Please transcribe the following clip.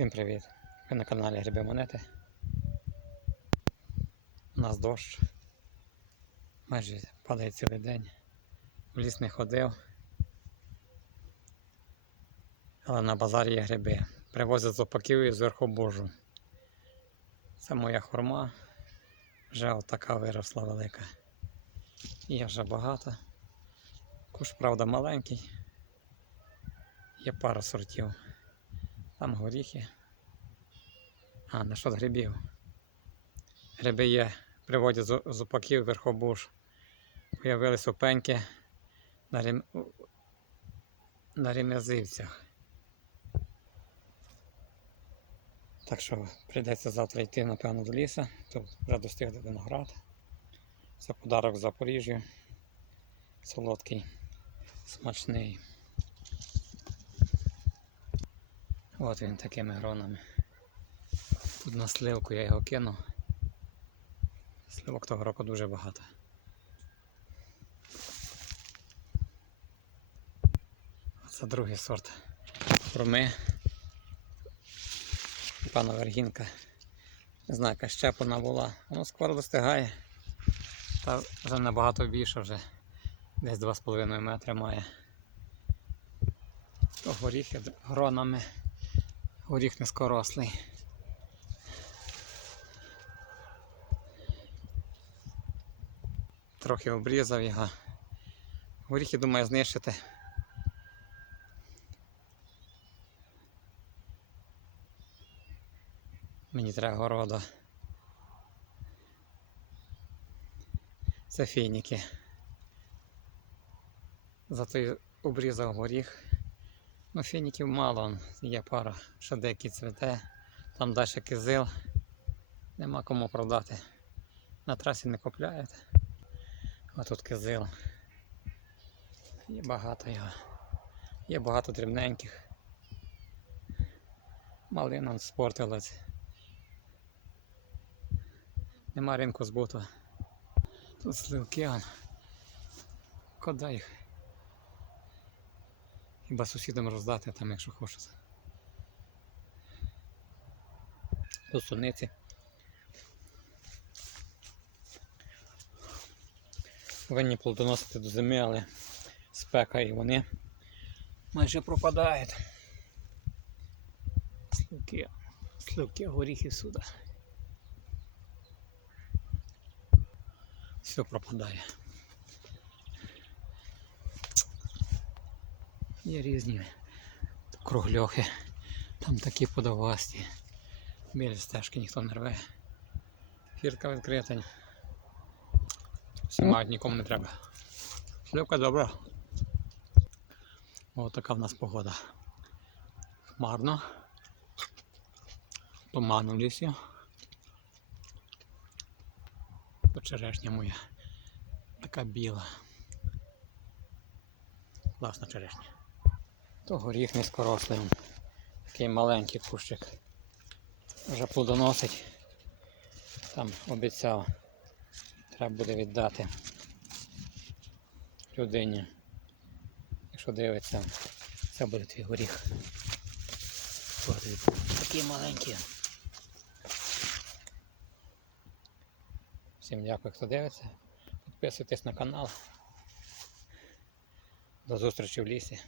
Всім привіт! Ви на каналі Гриби Монети. У нас дощ. Майже падає цілий день. В ліс не ходив. Але на базарі є гриби. Привозять з опаків і зверху божу. Це моя хурма. Вже отака виросла велика. Є вже багато. Куш, правда, маленький. Є пара сортів. Там горіхи. А, насчет грибів. Гриби є, приводять з, з опаків верхобуш. Появились опеньки на, рім... на рім'язивцях. Так що прийдеться завтра йти, напевно, до лісу. Тут вже достиг до виноград. Це подарок з Запоріжжя. Солодкий, смачний. От він такими гронами. Тут на сливку я його кинув. Сливок того року дуже багато. Це другий сорт хурми. Пана Вергінка. Не знаю, яка щеплена була. Воно скоро достигає. Та вже набагато більше вже. Десь 2,5 метри має. То горіхи гронами. Горіх низкорослий. Трохи обрізав його. Горіхи думаю знищити. Мені треба города. Це фініки. Зато обрізав горіх. Ну, фініків мало, є пара, що деякі цвіте, там далі кизил, нема кому продати. На трасі не купляють. А тут кизил. Є багато його. Є багато дрібненьких. Малина спортилась. Нема ринку збуту. Тут сливки. Куди їх? Хіба сусідам роздати там, якщо хочуть. Тут суниці. Повинні плодоносити до зими, але спека і вони майже пропадають. Сливки, сливки, горіхи сюди. Все пропадає. Є різні кругльохи. Там такі подовасті. Білі стежки ніхто не рве. Фірка відкрита. Всі мають нікому не треба. Сливка добра. Ось така в нас погода. Хмарно. Туман у лісі. Черешня моя. Така біла. Класна черешня. То горіх низькорослий. Такий маленький кущик. Вже плодоносить. Там обіцяв. Треба буде віддати людині. Якщо дивиться, це буде твій горіх. Такі маленькі. Всім дякую, хто дивиться. Підписуйтесь на канал. До зустрічі в лісі.